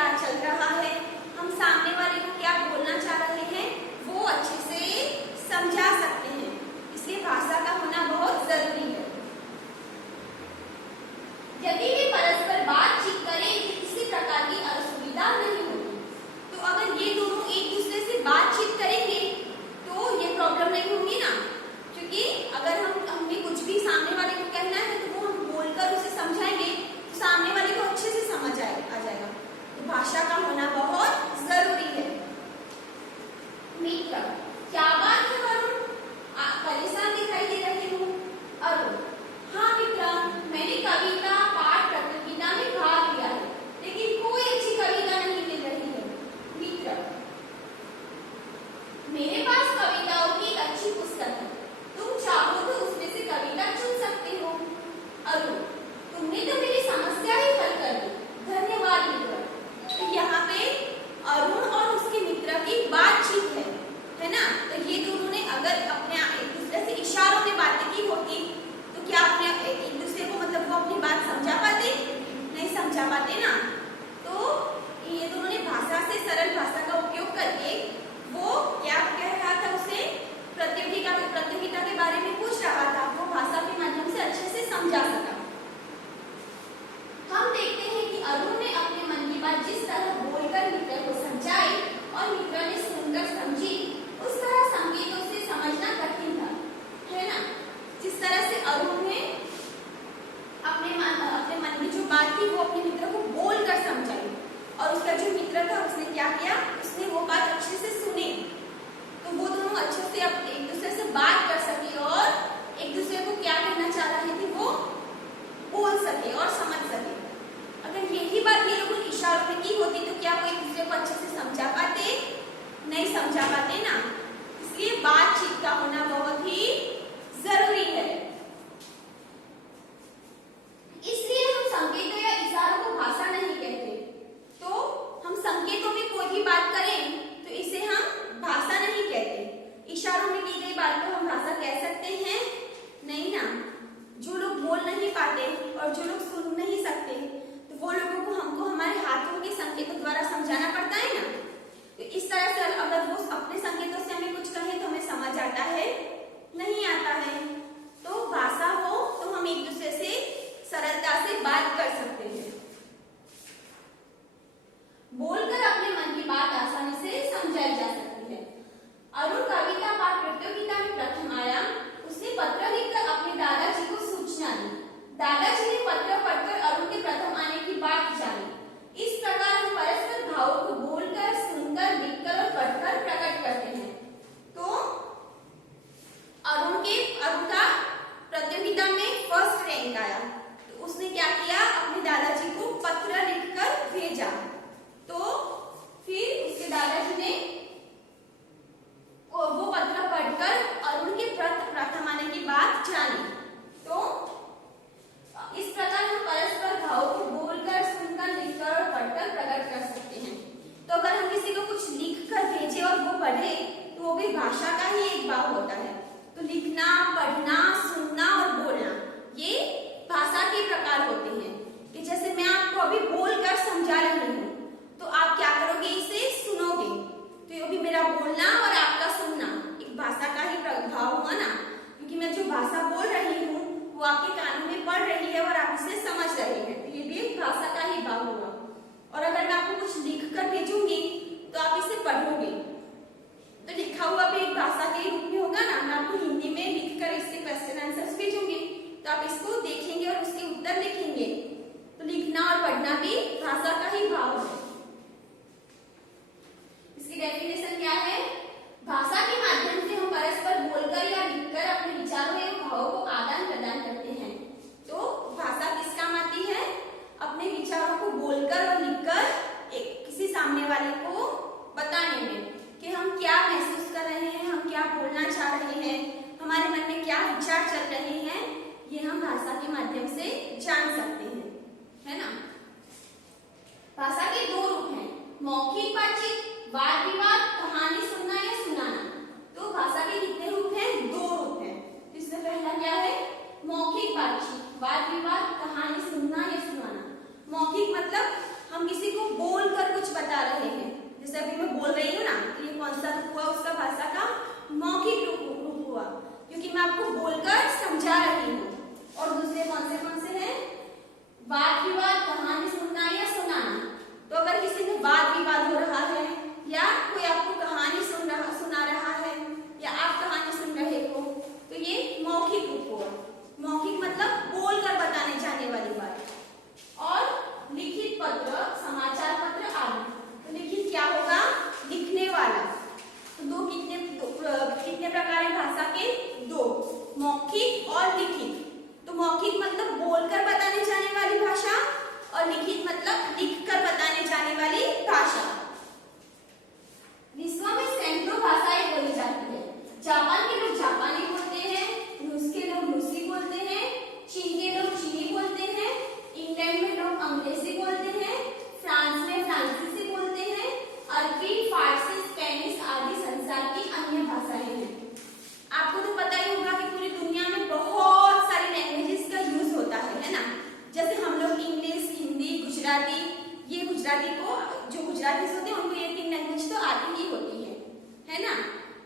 क्या चल रहा है, हम सामने वाले को क्या बोलना चाह रहे हैं, वो अच्छे से समझा सकते हैं। इसलिए भाषा का होना बहुत जरूरी है। यदि वे परस्पर बातचीत करें तो किसी प्रकार की असुविधा नहीं होगी। तो अगर ये दोनों एक दूसरे से बातचीत करेंगे तो ये प्रॉब्लम नहीं होगी ना, क्योंकि अगर हमें कुछ भी सामने वाले को कहना है तो वो हम बोलकर उसे समझाएंगे तो सामने वाले को अच्छे से समझ आ जाएगा। तो भाषा का होना बहुत जरूरी है। मित्र, क्या बात है वरुण, आप परेशान दिखाई दे रहे हो। अरुण, हाँ मित्र, मैंने कविता पाठ प्रतियोगिता में भाग लिया है, लेकिन कोई अच्छी कविता नहीं मिल रही है। मित्र, मेरे पास कविताओं की एक अच्छी पुस्तक है, तुम चाहो तो उसमें से कविता चुन सकते हो। अरुण, तुमने तो मेरी समस्या ही हल कर दी, धन्यवाद मित्र। तो यहाँ पे अरुण और उसके मित्र की बातचीत है ना। तो ये दोनों ने अगर अपने एक दूसरे से इशारों में बातें की होती तो क्या अपने एक दूसरे को मतलब वो अपनी बात समझा पाते, नहीं समझा पाते ना। तो ये दोनों ने भाषा से, सरल भाषा का उपयोग करके वो क्या कह रहा था, उसे प्रतियोगिता के बारे में पूछ रहा था, वो भाषा के माध्यम से अच्छे से समझा सका। हम देखते हैं कि अरुण ने अपने मन की बात जिस तरह बोलकर मित्र को समझाई और मित्र ने सुनकर समझी, उस तरह संकेतों से समझना कठिन था, है ना। जिस तरह से अरुण ने अपने मन में जो बात थी वो अपने मित्र को बोलकर समझाई और उसका जो मित्र था उसने क्या किया, उसने वो बात अच्छे से सुनी, तो वो दोनों अच्छे से एक दूसरे से बात कर सके और एक दूसरे को क्या कहना चाह रहे थे वो बोल सके और समझ सके। अगर यही बात ये लोगों ने इशारों में की होती तो क्या वो एक दूसरे को अच्छे से समझा पाते, नहीं समझा पाते ना। इसलिए बातचीत का होना बहुत ही जरूरी है। इसलिए हम संकेतों या इशारों को भाषा नहीं कहते। तो हम संकेतों में कोई भी बात करें तो इसे हम भाषा नहीं कहते। इशारों में की गई बात को हम भाषा कह सकते हैं, नहीं ना। जो लोग बोल नहीं पाते और जो लोग सुन नहीं सकते तो वो लोगों को हमको हमारे हाथों के संकेतों द्वारा समझाना पड़ता है ना। तो इस तरह से अगर वो अपने संकेतों से हमें कुछ कहे तो हमें समझ आता है, नहीं आता है। तो भाषा हो तो हम एक दूसरे से सरलता से बात कर सकते हैं। बोलकर अपने मन की बात आसानी से समझाई जा सकती है। अरुण कविता पाठ प्रतियोगिता में प्रथम आया। उसने पत्र लिखकर अपने दादाजी को सूचना दी। दादाजी ने पत्र पढ़कर अरुण के प्रथम आने की बात जानी। इस प्रकार हम परस्पर भावों को बोलकर, सुनकर, लिखकर और पढ़कर प्रकट करते हैं। तो अरुण का प्रतियोगिता में फर्स्ट रैंक आया, तो उसने क्या किया, अपने दादाजी को पत्र लिखकर भेजा। तो फिर उसके दादाजी ने वो पत्र पढ़कर अरुण के प्रथम आने की बात जानी। तो इस प्रकार हम परस्पर भावों को बोलकर, सुनकर, लिखकर और पढ़कर प्रकट कर सकते हैं। तो अगर हम किसी को कुछ लिखकर भेजे और वो पढ़े तो वो भी भाषा का ही एक भाग होता है। तो लिखना, पढ़ना, सुनना और बोलना ये भाषा के प्रकार होते हैं। कि जैसे मैं आपको अभी बोलकर समझा रही हूँ तो आप क्या करोगे, इसे सुनोगे। तो ये भी मेरा बोलना और आपका सुनना एक भाषा का ही प्रभाव हुआ ना, क्योंकि मैं जो भाषा बोल रही हूँ वो आपके कानों में पड़ रही है और आप इसे समझ रहे हैं। तो ये भी एक भाषा का ही भाव हुआ। और अगर मैं आपको कुछ लिख कर भेजूंगी तो आप इसे पढ़ोगे, तो लिखा हुआ भी एक भाषा के रूप में होगा ना। मैं आपको हिंदी में लिखकर इसके क्वेश्चन आंसर्स भेजूंगी तो आप इसको देखेंगे और उसके उत्तर लिखेंगे। तो लिखना और पढ़ना भी भाषा का ही भाव है। इसकी डेफिनेशन क्या है, भाषा के माध्यम से हम परस्पर बोलकर या लिखकर अपने विचारों एवं भावों को आदान प्रदान करते हैं। तो भाषा किस काम आती है, अपने विचारों को बोलकर और लिखकर किसी सामने वाले को बताने में कि हम क्या महसूस कर रहे हैं, हम क्या बोलना चाह रहे हैं, हमारे मन में क्या विचार चल रहे हैं, ये हम भाषा के माध्यम से जान सकते हैं, है ना। भाषा के दो रूप हैं, मौखिक बातचीत, वाद विवाद, कहानी सुनना या सुनाना। तो भाषा के कितने रूप हैं, दो रूप हैं। इसमें पहला क्या है, मौखिक बातचीत, वाद विवाद, कहानी सुनना या सुनाना। मौखिक मतलब हम किसी को बोल कर गुजराती को, जो गुजरातीज होते हैं उनको ये 3 लैंग्वेज तो आती ही होती है ना।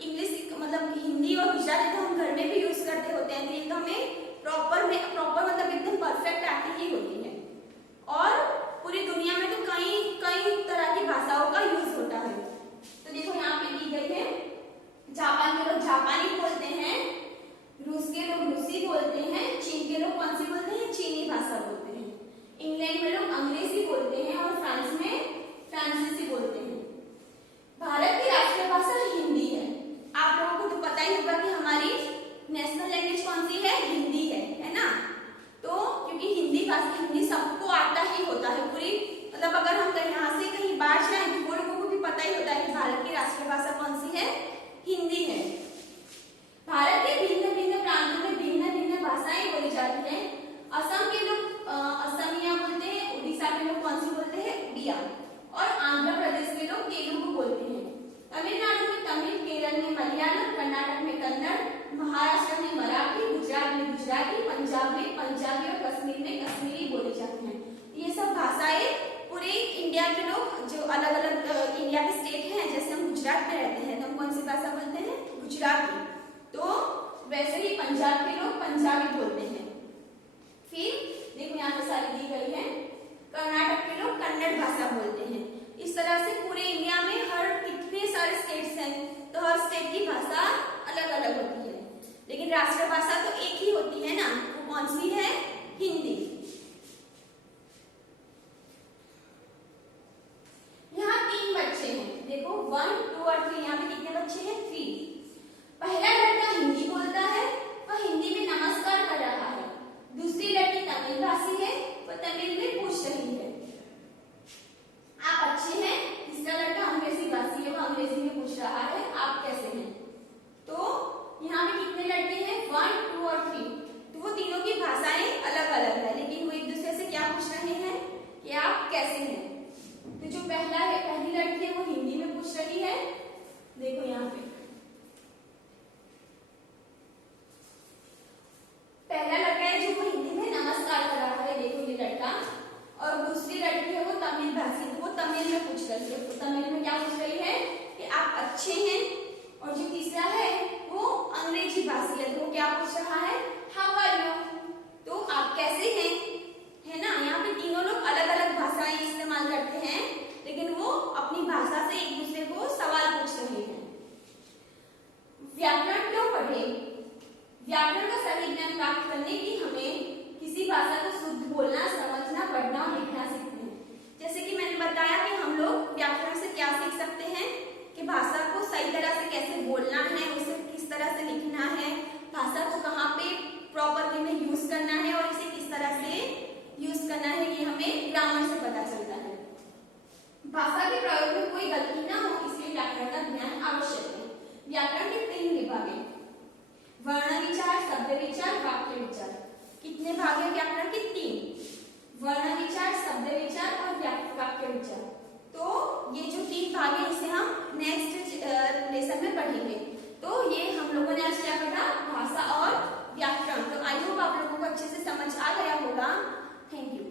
इंग्लिश मतलब हिंदी और गुजराती तो हम घर में भी यूज करते होते हैं, तो ये तो हमें प्रॉपर मतलब एकदम परफेक्ट आती ही होती है। और पूरी दुनिया में तो कई तरह की भाषाओं का यूज होता है। तो देखो यहाँ पे दी गई है, जापान के लोग जापानी बोलते हैं, रूस के लोग रूसी बोलते हैं, चीन के लोग कौन सी बोलते हैं, चीनी भाषा बोलते हैं, इंग्लैंड में लोग अंग्रेजी बोलते हैं और फ्रांस में फ्रांसीसी बोलते हैं। भारत की राष्ट्रीय भाषा हिंदी है। आप लोगों को तो पता ही होगा कि हमारी नेशनल लैंग्वेज कौन सी है, हिंदी है ना। तो क्योंकि हिंदी सबको आता ही होता है, पूरी मतलब अगर हम यहाँ से कहीं बाहर जाए तो वो लोगों को भी पता ही होता है कि भारत की राष्ट्रीय भाषा कौन सी है, हिंदी है। भारत के भिन्न भिन्न प्रांतों में भिन्न भिन्न भाषाएं बोली जाती हैं। असम के लोग असमिया बोलते हैं, उड़ीसा के लोग कौन सी बोलते हैं, उड़िया, और आंध्र प्रदेश के लोग तेलुगु बोलते हैं। तमिलनाडु में तमिल, केरल में मलयालम, कर्नाटक में कन्नड़, महाराष्ट्र में मराठी, गुजरात में गुजराती, पंजाब में पंजाबी और कश्मीर में कश्मीरी बोली जाती हैं। ये सब भाषाएं पूरे इंडिया के लोग, जो अलग अलग इंडिया के स्टेट हैं, जैसे हम गुजरात में रहते हैं तो हम कौन सी भाषा बोलते हैं, गुजराती। तो वैसे ही पंजाब के लोग पंजाबी बोलते हैं। फिर देखो यहाँ पे सारी दी गई है, कर्नाटक के लोग कन्नड़ भाषा बोलते हैं। इस तरह से पूरे इंडिया में हर कितने सारे स्टेट्स हैं, तो हर स्टेट की भाषा अलग अलग होती है, लेकिन राष्ट्रीय भाषा तो एक ही होती है ना, वो कौन सी है, हिंदी। यहाँ 3 बच्चे हैं, देखो 1, 2 और 3। यहाँ पे कितने बच्चे हैं, 3। पहला लड़का हिंदी बोलता है, वह हिंदी में नमस्कार कर रहा है। दूसरी लड़की तमिल भाषी है, वह तमिल में पूछ रही है, आप अच्छे हैं। तीसरा लड़का अंग्रेजी भाषी है, वह अंग्रेजी में पूछ रहा है, आप कैसे हैं। तो यहाँ पे कितने लड़के हैं, 1, 2 और 3। तो वो तीनों की भाषाएं अलग अलग है, लेकिन वो एक दूसरे से क्या पूछ रहे हैं कि आप कैसे हैं। तो जो पहली लड़की है वो हिंदी में पूछ रही है, देखो यहाँ पे पहला लड़का है जो वो हिंदी में नमस्कार कर रहा है, देखो ये लड़का, और दूसरी लड़की है वो तमिल भाषी, वो तमिल में पूछ रही है, तो तमिल में क्या पूछ रही है कि आप अच्छे हैं। और जो तीसरा है वो अंग्रेजी भाषी है, तो वो क्या पूछ रहा है, हाउ आर यू, तो आप कैसे हैं, है ना। यहाँ पे तीनों लोग अलग अलग भाषाएं इस्तेमाल करते हैं, लेकिन वो अपनी भाषा से एक दूसरे को सवाल पूछ रहे हैं। व्याकरण क्यों पढ़े, व्याकरण का सही ज्ञान प्राप्त करने की हमें किसी भाषा को शुद्ध बोलना, समझना, पढ़ना और लिखना सीखते हैं। जैसे कि मैंने बताया कि हम लोग व्याकरण से क्या सीख सकते हैं कि भाषा को सही तरह से कैसे बोलना है, उसे किस तरह से लिखना है, भाषा को कहाँ पे प्रॉपर वे में यूज करना है और इसे किस तरह से यूज करना है, ये हमें ग्रामर से पता चलता है। भाषा के प्रयोग में कोई गलती ना हो, इसलिए व्याकरण का ज्ञान आवश्यक है। व्याकरण के 3 विभाग हैं, वर्ण विचार, शब्द विचार, वाक्य विचार। कितने भाग हैं व्याकरण के, 3, वर्ण विचार, शब्द विचार और वाक्य विचार। तो ये जो 3 भाग हैं इसे हम नेक्स्ट लेसन में पढ़ेंगे। तो ये हम लोगों ने आज क्या पढ़ा, भाषा और व्याकरण। तो आई होप आप लोगों को अच्छे से समझ आ गया होगा। Thank you.